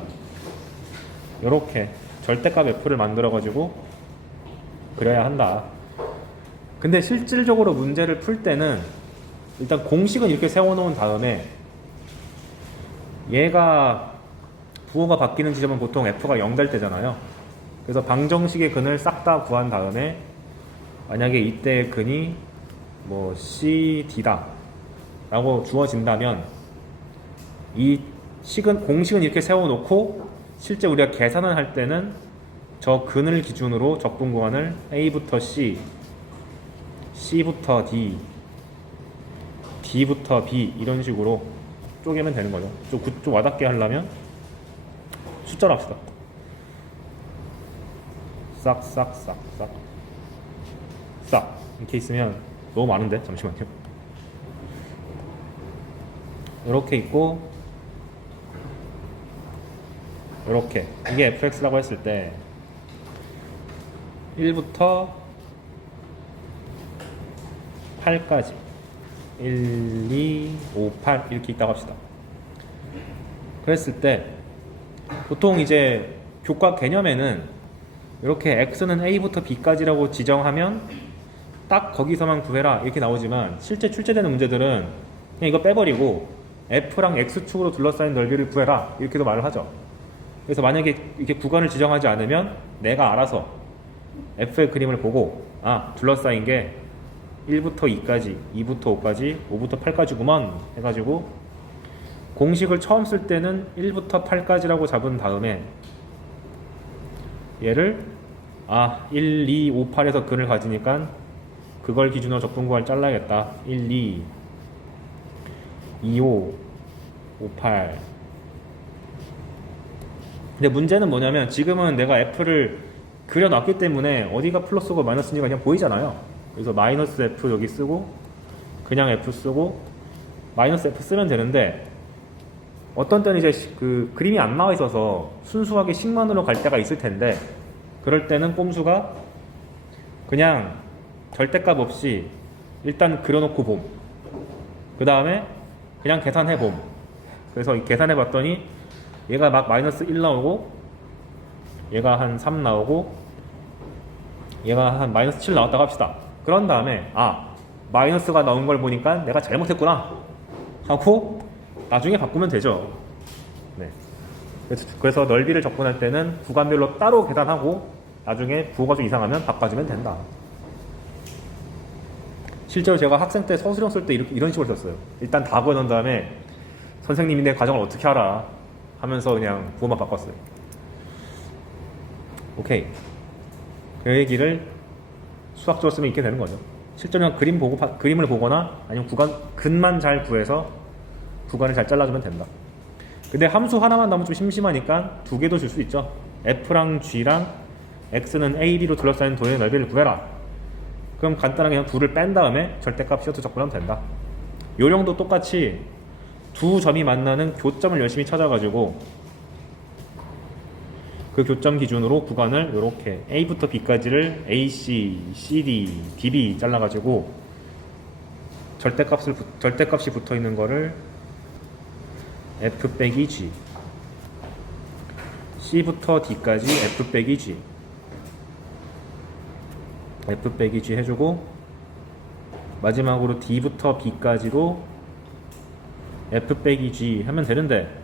이렇게 절대값 f를 만들어 가지고 그려야 한다. 근데 실질적으로 문제를 풀 때는 일단 공식은 이렇게 세워놓은 다음에 얘가 부호가 바뀌는 지점은 보통 f가 0 될 때잖아요. 그래서 방정식의 근을 싹 다 구한 다음에 만약에 이때의 근이 뭐 CD다 라고 주어진다면 이 공식은 이렇게 세워놓고 실제 우리가 계산을 할 때는 저 근을 기준으로 적분 구간을 A부터 C, C부터 D, D부터 B 이런 식으로 쪼개면 되는 거죠. 좀 와닿게 하려면 숫자로 합시다. 싹 이렇게 있으면 너무 많은데 잠시만요. 이렇게 있고 이렇게 이게 fx라고 했을 때 1부터 8까지 1, 2, 5, 8 이렇게 있다고 합시다. 그랬을 때 보통 이제 교과 개념에는 이렇게 x는 a부터 b까지라고 지정하면 딱 거기서만 구해라 이렇게 나오지만 실제 출제되는 문제들은 그냥 이거 빼버리고 f랑 x축으로 둘러싸인 넓이를 구해라 이렇게도 말을 하죠. 그래서 만약에 이렇게 구간을 지정하지 않으면 내가 알아서 f의 그림을 보고 둘러싸인 게 1부터 2까지, 2부터 5까지, 5부터 8까지구만 해가지고 공식을 처음 쓸 때는 1부터 8까지라고 잡은 다음에 얘를 1, 2, 5, 8에서 근을 가지니까 그걸 기준으로 적분구간을 잘라야겠다. 1, 2, 2, 5, 5, 8. 근데 문제는 뭐냐면 지금은 내가 f를 그려놨기 때문에 어디가 플러스고 마이너스인지가 그냥 보이잖아요. 그래서 마이너스 f 여기 쓰고 그냥 f 쓰고 마이너스 f 쓰면 되는데 어떤 때는 이제 그 그림이 안 나와 있어서 순수하게 식만으로 갈 때가 있을 텐데 그럴 때는 꼼수가 그냥 절대값 없이 일단 그려놓고 봄. 그 다음에 그냥 계산해 봄. 그래서 계산해 봤더니 얘가 막 마이너스 1 나오고 얘가 한 3 나오고 얘가 한 마이너스 7 나왔다고 합시다. 그런 다음에 마이너스가 나온 걸 보니까 내가 잘못했구나 하고 나중에 바꾸면 되죠. 네. 그래서 넓이를 접근할 때는 구간별로 따로 계산하고 나중에 부호가 좀 이상하면 바꿔주면 된다. 실제로 제가 학생 때 서술형 쓸 때 이런 식으로 썼어요. 일단 다 구해놓은 다음에 선생님이 내 과정을 어떻게 알아 하면서 그냥 부호만 바꿨어요. 오케이. 그 얘기를 수학적으로 쓰면 있게 되는 거죠. 실제로는 그림을 보거나 아니면 근만 잘 구해서 구간을 잘 잘라주면 된다. 근데 함수 하나만 나오면 좀 심심하니까 두 개도 줄 수 있죠. F랑 G랑 X는 A, B로 둘러싸인 도형의 넓이를 구해라. 그럼 간단하게 그냥 둘을 뺀 다음에 절대값 C2 접근하면 된다. 요령도 똑같이 두 점이 만나는 교점을 열심히 찾아가지고 그 교점 기준으로 구간을 이렇게 A부터 B까지를 AC, CD, DB 잘라가지고 절대값이 붙어있는 거를 F 빼기 G, C부터 D까지 F 빼기 G, F 빼기 G 해주고 마지막으로 D부터 B까지도 F 빼기 G 하면 되는데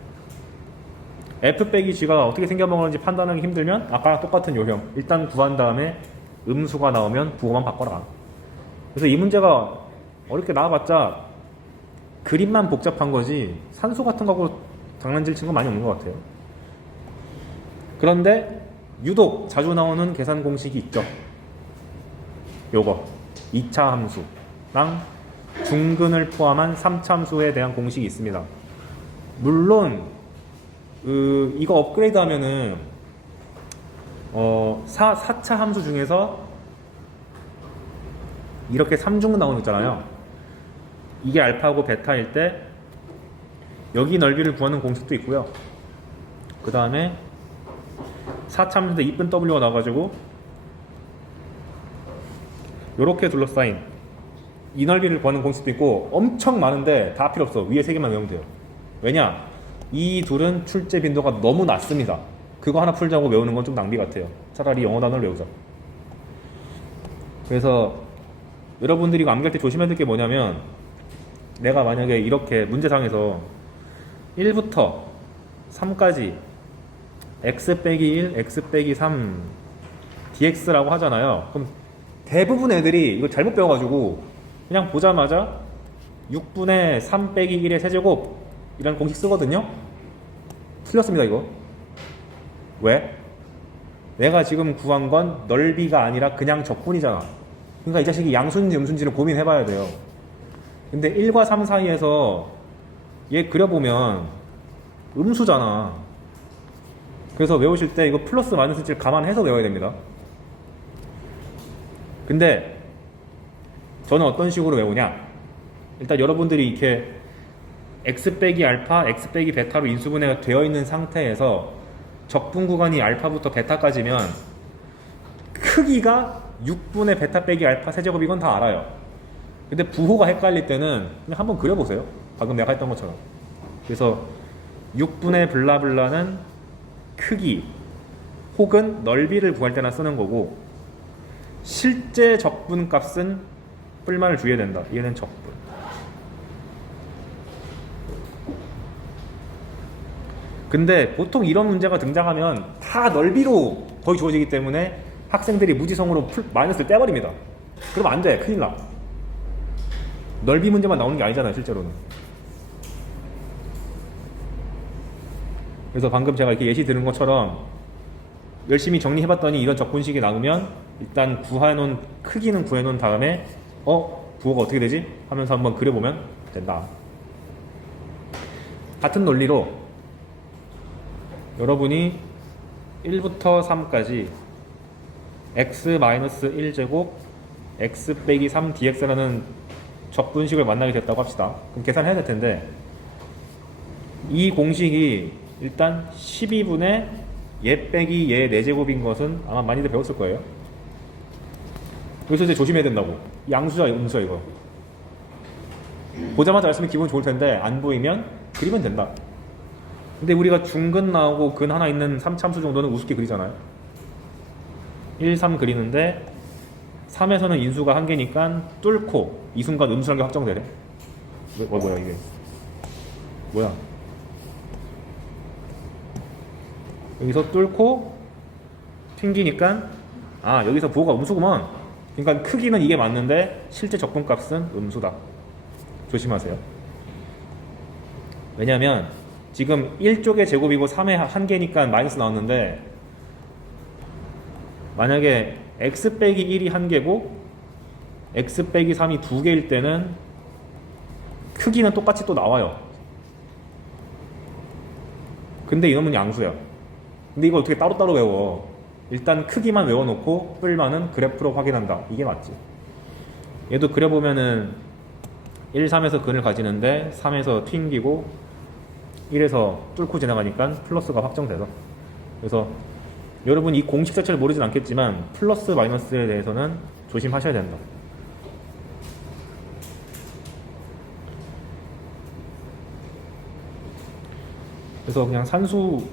F 빼기 G가 어떻게 생겨먹는지 판단하기 힘들면 아까랑 똑같은 요령 일단 구한 다음에 음수가 나오면 부호만 바꿔라. 그래서 이 문제가 어렵게 나와봤자 그림만 복잡한 거지 산수 같은 거하고 장난질 친 거 많이 없는 것 같아요. 그런데 유독 자주 나오는 계산 공식이 있죠. 요거 2차 함수랑 중근을 포함한 3차 함수에 대한 공식이 있습니다. 물론 이거 업그레이드 하면은 4차 함수 중에서 이렇게 3중근 나오는 거 있잖아요. 이게 알파고 베타일 때 여기 넓이를 구하는 공식도 있고요. 그 다음에 4차 함수인데 이쁜 W가 나와가지고 요렇게 둘러싸인 이 넓이를 구하는 공식도 있고 엄청 많은데 다 필요 없어. 위에 3개만 외우면 돼요. 왜냐? 이 둘은 출제 빈도가 너무 낮습니다. 그거 하나 풀자고 외우는 건 좀 낭비 같아요. 차라리 영어 단어를 외우자. 그래서 여러분들이 이거 암기할 때 조심해야 될 게 뭐냐면 내가 만약에 이렇게 문제상에서 1부터 3까지 x 빼기 1, x 빼기 3 dx라고 하잖아요. 그럼 대부분 애들이 이거 잘못 배워가지고 그냥 보자마자 6분의 3 빼기 1의 세제곱 이라는 공식 쓰거든요. 틀렸습니다. 이거 왜? 내가 지금 구한 건 넓이가 아니라 그냥 적분이잖아. 그러니까 이 자식이 양수인지 음수인지를 고민해봐야 돼요. 근데 1과 3 사이에서 얘 그려보면 음수잖아. 그래서 외우실 때 이거 플러스 마이너스를 감안해서 외워야 됩니다. 근데 저는 어떤 식으로 외우냐? 일단 여러분들이 이렇게 x 빼기 알파, x 빼기 베타로 인수분해가 되어 있는 상태에서 적분 구간이 알파부터 베타까지면 크기가 6분의 베타 빼기 알파 세제곱 이건 다 알아요. 근데 부호가 헷갈릴 때는 그냥 한번 그려보세요. 방금 내가 했던 것처럼. 그래서 6분의 블라블라는 크기 혹은 넓이를 구할 때나 쓰는 거고 실제 적분 값은 뿔만을 주의해야 된다. 얘는 적분. 근데 보통 이런 문제가 등장하면 다 넓이로 거의 주어지기 때문에 학생들이 무지성으로 마이너스를 떼버립니다. 그러면 안 돼. 큰일 나. 넓이 문제만 나오는 게 아니잖아요. 실제로는. 그래서 방금 제가 이렇게 예시 들은 것처럼 열심히 정리해봤더니 이런 적분식이 나오면 일단 구해놓은 크기는 구해놓은 다음에 부호가 어떻게 되지? 하면서 한번 그려보면 된다. 같은 논리로 여러분이 1부터 3까지 x-1제곱 x 빼기 3dx라는 적분식을 만나게 됐다고 합시다. 그럼 계산해야 될 텐데 이 공식이 일단 12분의 얘 빼기 얘 4제곱인 것은 아마 많이들 배웠을 거예요. 그래서 이제 조심해야 된다고. 양수야 음수야 이거. 보자마자 알았으면 기분 좋을 텐데 안 보이면 그리면 된다. 근데 우리가 중근 나오고 근 하나 있는 3참수 정도는 우습게 그리잖아요. 1, 3 그리는데 3에서는 인수가 한 개니까 뚫고 이 순간 음수란 게 확정되래. 뭐야 이게 뭐야, 여기서 뚫고 튕기니까 아 여기서 부호가 음수구먼. 그러니까 크기는 이게 맞는데 실제 적분값은 음수다. 조심하세요. 왜냐면 지금 1쪽의 제곱이고 3의 한 개니까 마이너스 나왔는데, 만약에 x 빼기 1이 한 개고 x 빼기 3이 두 개일 때는 크기는 똑같이 또 나와요. 근데 이놈은 양수야. 근데 이걸 어떻게 따로따로 외워? 일단 크기만 외워놓고 뿔만은 그래프로 확인한다. 이게 맞지. 얘도 그려보면은 1, 3에서 근을 가지는데 3에서 튕기고 1에서 뚫고 지나가니까 플러스가 확정돼서. 그래서 여러분 이 공식 자체를 모르진 않겠지만 플러스 마이너스에 대해서는 조심하셔야 된다. 그래서 그냥 산수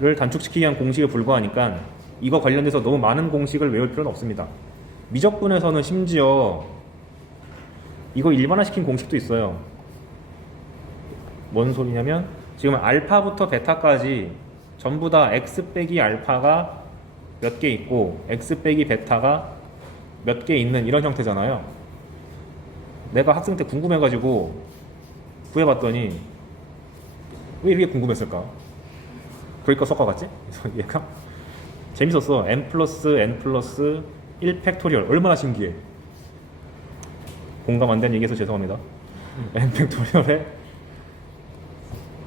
를 단축시키기 위한 공식에 불과하니까 이거 관련돼서 너무 많은 공식을 외울 필요는 없습니다. 미적분에서는 심지어 이거 일반화시킨 공식도 있어요. 뭔 소리냐면 지금 알파부터 베타까지 전부 다 x 빼기 알파가 몇 개 있고 x 빼기 베타가 몇 개 있는 이런 형태잖아요. 내가 학생 때 궁금해가지고 구해봤더니 왜 이렇게 궁금했을까? 그러니까 섞어갔지? 그래서 얘가 재밌었어. n 플러스 n 플러스 1 팩토리얼. 얼마나 신기해. 공감 안 되는 얘기해서 죄송합니다. n 팩토리얼에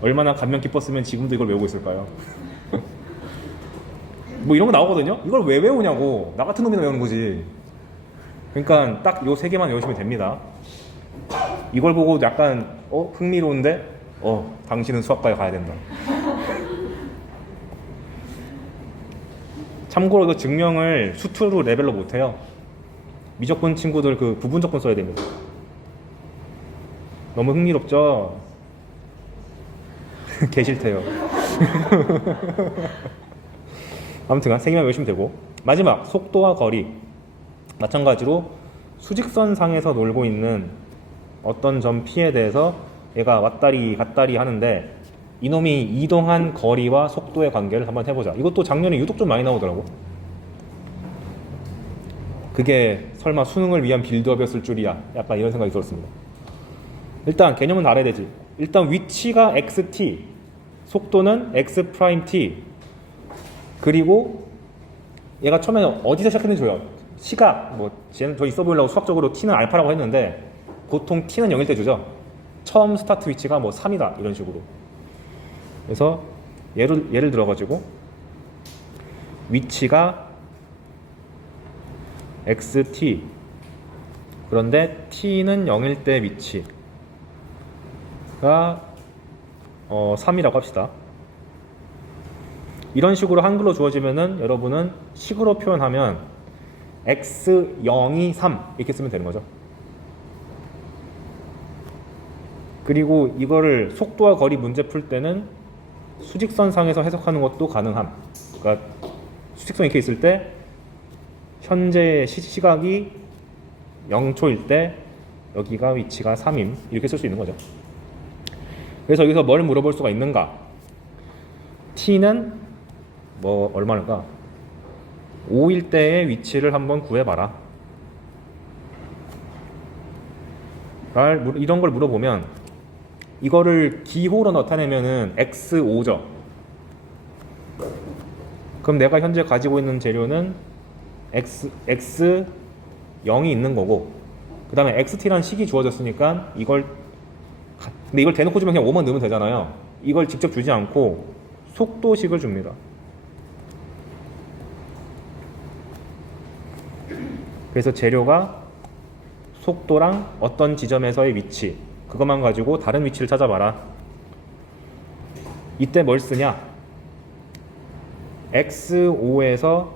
얼마나 감명 깊었으면 지금도 이걸 외우고 있을까요? 뭐 이런 거 나오거든요? 이걸 왜 외우냐고. 나 같은 놈이나 외우는 거지. 그러니까 딱 요 세 개만 외우시면 됩니다. 이걸 보고 약간 흥미로운데 당신은 수학과에 가야 된다. 참고로 그 증명을 수투로 레벨로 못해요. 미적분 친구들 그 부분적분 써야 됩니다. 너무 흥미롭죠? 개 싫대요. 아무튼 세 개만 외우시면 되고, 마지막 속도와 거리. 마찬가지로 수직선 상에서 놀고 있는 어떤 점 P에 대해서 얘가 왔다리 갔다리 하는데 이놈이 이동한 거리와 속도의 관계를 한번 해보자. 이것도 작년에 유독 좀 많이 나오더라고. 그게 설마 수능을 위한 빌드업이었을 줄이야. 약간 이런 생각이 들었습니다. 일단 개념은 알아야 되지. 일단 위치가 xt, 속도는 x't, 그리고 얘가 처음에 어디서 시작했는지 줘요. 시각, 저 있어 보이려고 수학적으로 t는 알파라고 했는데 보통 t는 0일 때 주죠. 처음 스타트 위치가 3이다 이런 식으로. 그래서 예를 들어가지고 위치가 xt, 그런데 t는 0일 때 위치가 3이라고 합시다. 이런 식으로 한글로 주어지면은 여러분은 식으로 표현하면 x0이 3 이렇게 쓰면 되는 거죠. 그리고 이거를 속도와 거리 문제 풀 때는 수직선상에서 해석하는 것도 가능함. 그러니까 수직선 이렇게 있을 때 현재 시각이 0초일 때 여기가 위치가 3임 이렇게 쓸 수 있는 거죠. 그래서 여기서 뭘 물어볼 수가 있는가? t는 얼마일까? 5일 때의 위치를 한번 구해봐라. 이런 걸 물어보면 이거를 기호로 나타내면은 x5죠. 그럼 내가 현재 가지고 있는 재료는 x0이 있는 거고, 그 다음에 xt라는 식이 주어졌으니까 근데 이걸 대놓고 주면 그냥 5만 넣으면 되잖아요. 이걸 직접 주지 않고 속도식을 줍니다. 그래서 재료가 속도랑 어떤 지점에서의 위치, 그것만 가지고 다른 위치를 찾아봐라. 이때 뭘 쓰냐? x5에서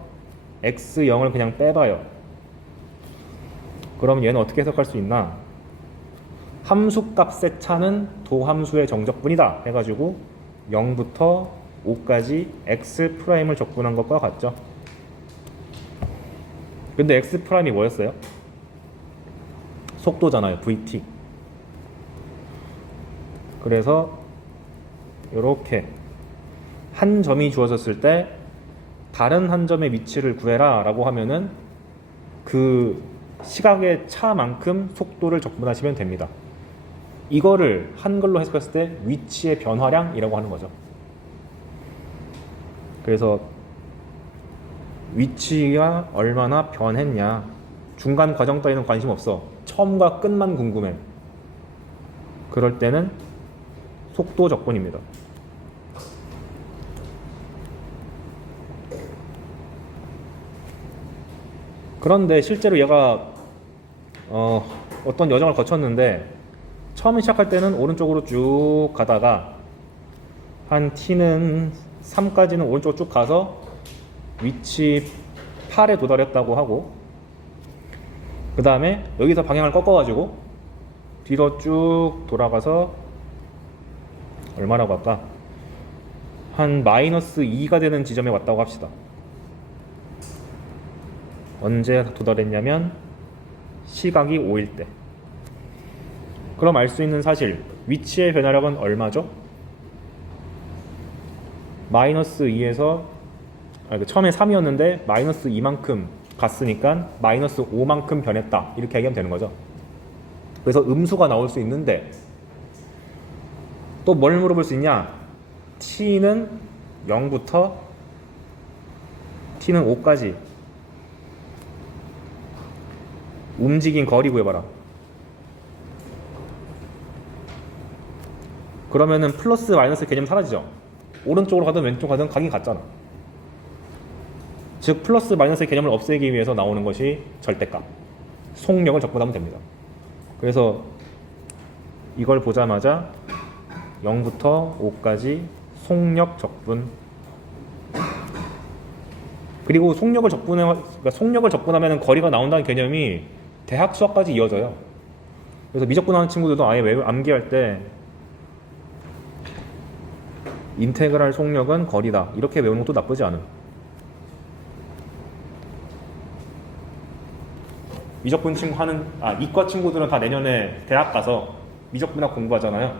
x0을 그냥 빼봐요. 그럼 얘는 어떻게 해석할 수 있나? 함수값의 차는 도함수의 정적분이다 해가지고 0부터 5까지 X'을 적분한 것과 같죠. 근데 X'이 뭐였어요? 속도잖아요. VT. 그래서 이렇게 한 점이 주어졌을 때 다른 한 점의 위치를 구해라 라고 하면은 그 시각의 차만큼 속도를 적분하시면 됩니다. 이거를 한글로 해석했을 때 위치의 변화량이라고 하는 거죠. 그래서 위치가 얼마나 변했냐, 중간 과정 따위는 관심 없어, 처음과 끝만 궁금해. 그럴 때는 속도 적분입니다. 그런데 실제로 얘가 어떤 여정을 거쳤는데 처음에 시작할 때는 오른쪽으로 쭉 가다가 한 t는 3까지는 오른쪽으로 쭉 가서 위치 8에 도달했다고 하고, 그 다음에 여기서 방향을 꺾어가지고 뒤로 쭉 돌아가서 얼마라고 할까? 한 -2가 되는 지점에 왔다고 합시다. 언제 도달했냐면 시각이 5일 때. 그럼 알 수 있는 사실, 위치의 변화량은 얼마죠? -2에서 처음에 3이었는데 -2만큼 갔으니까 -5만큼 변했다, 이렇게 얘기하면 되는 거죠. 그래서 음수가 나올 수 있는데 또 뭘 물어볼 수 있냐? t는 0부터 t는 5까지 움직인 거리 구해봐라. 그러면은 플러스 마이너스 개념 사라지죠. 오른쪽으로 가든 왼쪽 가든 가긴 같잖아. 즉 플러스 마이너스의 개념을 없애기 위해서 나오는 것이 절대값, 속력을 적분하면 됩니다. 그래서 이걸 보자마자 0부터 5까지 속력 적분, 그리고 속력을 적분하면 거리가 나온다는 개념이 대학 수학까지 이어져요. 그래서 미적분하는 친구들도 아예 암기할 때 인테그랄 속력은 거리다, 이렇게 외우는 것도 나쁘지 않은. 미적분 이과 친구들은 다 내년에 대학 가서 미적분학 공부하잖아요.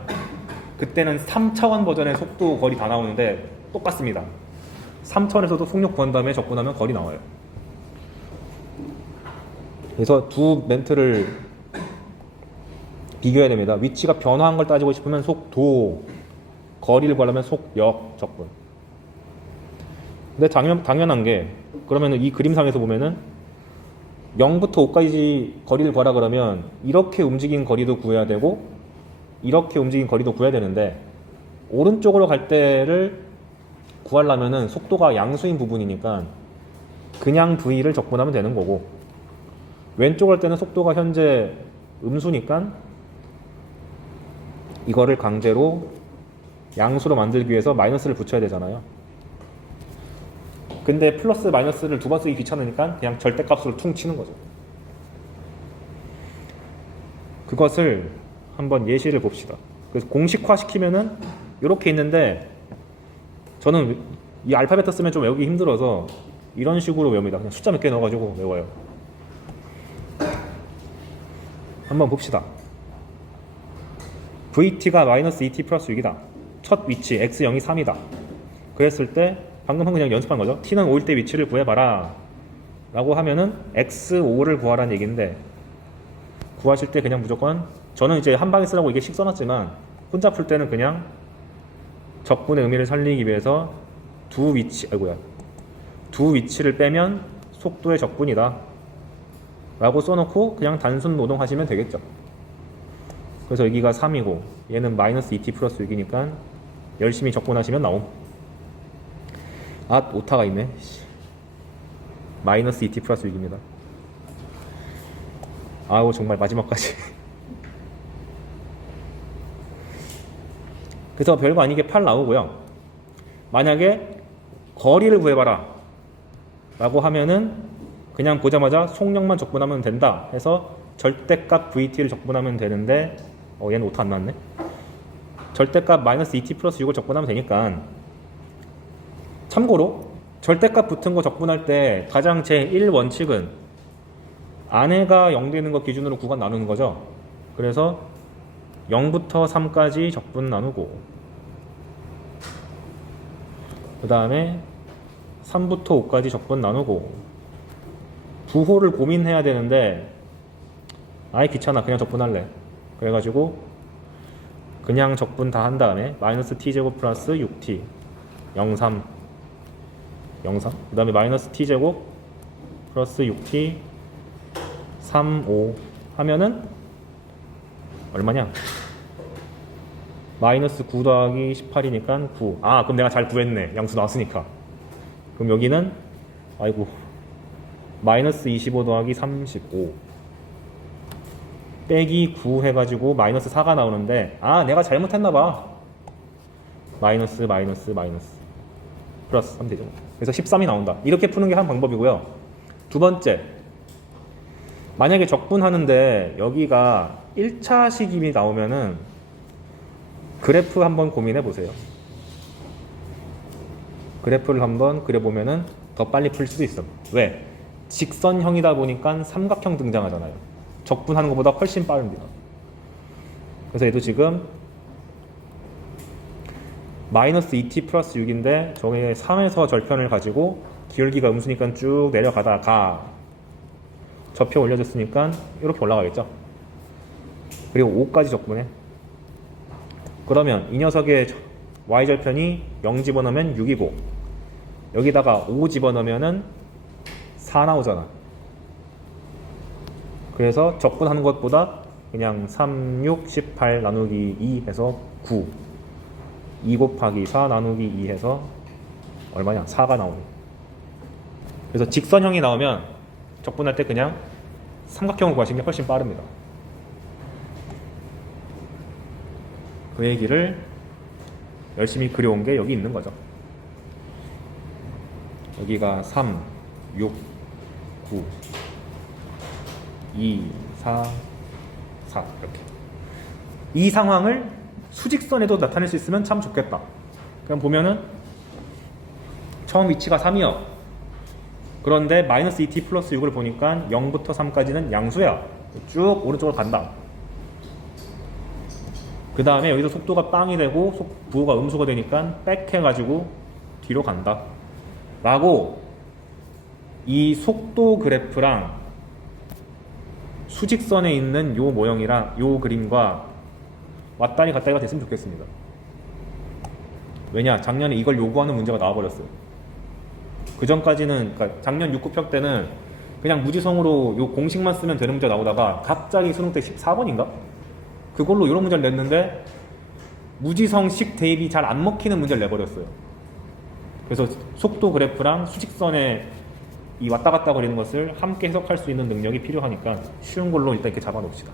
그때는 3차원 버전의 속도, 거리 다 나오는데 똑같습니다. 3차원에서도 속력 구한 다음에 적분하면 거리 나와요. 그래서 두 멘트를 비교해야 됩니다. 위치가 변화한 걸 따지고 싶으면 속도, 거리를 구하려면 속력 적분. 근데 당연한 게, 그러면 이 그림상에서 보면은 0부터 5까지 거리를 구하라 그러면 이렇게 움직인 거리도 구해야 되고 이렇게 움직인 거리도 구해야 되는데, 오른쪽으로 갈 때를 구하려면은 속도가 양수인 부분이니까 그냥 v를 적분하면 되는 거고, 왼쪽 갈 때는 속도가 현재 음수니까 이거를 강제로 양수로 만들기 위해서 마이너스를 붙여야 되잖아요. 근데 플러스 마이너스를 두 번 쓰기 귀찮으니까 그냥 절대값으로 퉁 치는 거죠. 그것을 한번 예시를 봅시다. 그래서 공식화 시키면은 이렇게 있는데, 저는 이 알파벳 쓰면 좀 외우기 힘들어서 이런 식으로 외웁니다. 그냥 숫자 몇 개 넣어가지고 외워요. 한번 봅시다. vt가 -2t 플러스 6이다. 첫 위치 x0이 3이다. 그랬을 때 방금 한 그냥 연습한 거죠. t는 5일 때 위치를 구해봐라 라고 하면은 x5를 구하라는 얘기인데, 구하실 때 그냥 무조건, 저는 이제 한 방에 쓰라고 이게 식 써놨지만 혼자 풀 때는 그냥 적분의 의미를 살리기 위해서 두 위치를 빼면 속도의 적분이다 라고 써놓고 그냥 단순 노동하시면 되겠죠. 그래서 여기가 3이고 얘는 -2t 플러스 6이니까 열심히 적분하시면 나옴. 오타가 있네. -2t 플러스 6입니다. 아우 정말 마지막까지. 그래서 별거 아니게 8 나오고요. 만약에 거리를 구해봐라 라고 하면은 그냥 보자마자 속력만 적분하면 된다 해서 절대값 vt를 적분하면 되는데, 얘는 5타 안 나왔네. 절대값 마이너스 2t 플러스 6을 적분하면 되니까, 참고로 절대값 붙은 거 적분할 때 가장 제1원칙은 안에가 0 되는 거 기준으로 구간 나누는 거죠. 그래서 0부터 3까지 적분 나누고, 그 다음에 3부터 5까지 적분 나누고, 부호를 고민해야 되는데 아예 귀찮아, 그냥 적분할래. 그래가지고 그냥 적분 다 한 다음에 마이너스 t제곱 플러스 6t 03 그 다음에 마이너스 t제곱 플러스 6t 35 하면은 얼마냐? 마이너스 9 더하기 18이니까 9. 아, 그럼 내가 잘 구했네. 양수 나왔으니까. 그럼 여기는 아이고 마이너스 25 더하기 35 빼기 9 해가지고 마이너스 4가 나오는데, 아, 내가 잘못했나봐. 마이너스 플러스 하면 되죠. 그래서 13이 나온다. 이렇게 푸는 게 한 방법이고요. 두 번째, 만약에 적분하는데 여기가 1차 식임이 나오면은 그래프 한번 고민해 보세요. 그래프를 한번 그려보면은 더 빨리 풀 수도 있어. 왜? 직선형이다 보니까 삼각형 등장하잖아요. 적분하는 것보다 훨씬 빠릅니다. 그래서 얘도 지금 마이너스 2t 플러스 6인데 저게 3에서 절편을 가지고 기울기가 음수니까 쭉 내려가다가 좌표 올려줬으니까 이렇게 올라가겠죠. 그리고 5까지 적분해. 그러면 이 녀석의 y절편이 0 집어넣으면 6이고 여기다가 5 집어넣으면 4 나오잖아. 그래서 적분하는 것보다 그냥 3, 6, 18 나누기 2 해서 9, 2 곱하기 4 나누기 2 해서 얼마냐? 4가 나오네. 그래서 직선형이 나오면 적분할 때 그냥 삼각형을 구하시는 게 훨씬 빠릅니다. 그 얘기를 열심히 그려온 게 여기 있는 거죠. 여기가 3, 6, 9, 2, 4, 4 이렇게. 이 상황을 수직선에도 나타낼 수 있으면 참 좋겠다. 그럼 보면은 처음 위치가 3이요. 그런데 마이너스 2t 플러스 6을 보니까 0부터 3까지는 양수야. 쭉 오른쪽으로 간다. 그 다음에 여기서 속도가 빵이 되고 부호가 음수가 되니까 백 해가지고 뒤로 간다. 라고 이 속도 그래프랑 수직선에 있는 요 모형이랑 요 그림과 왔다리 갔다리가 됐으면 좋겠습니다. 왜냐? 작년에 이걸 요구하는 문제가 나와버렸어요. 그 전까지는, 그러니까 작년 6급형 때는 그냥 무지성으로 요 공식만 쓰면 되는 문제 나오다가 갑자기 수능 때 14번인가? 그걸로 이런 문제를 냈는데 무지성식 대입이 잘 안 먹히는 문제를 내버렸어요. 그래서 속도 그래프랑 수직선에 이 왔다 갔다 거리는 것을 함께 해석할 수 있는 능력이 필요하니까 쉬운 걸로 일단 이렇게 잡아 놓읍시다.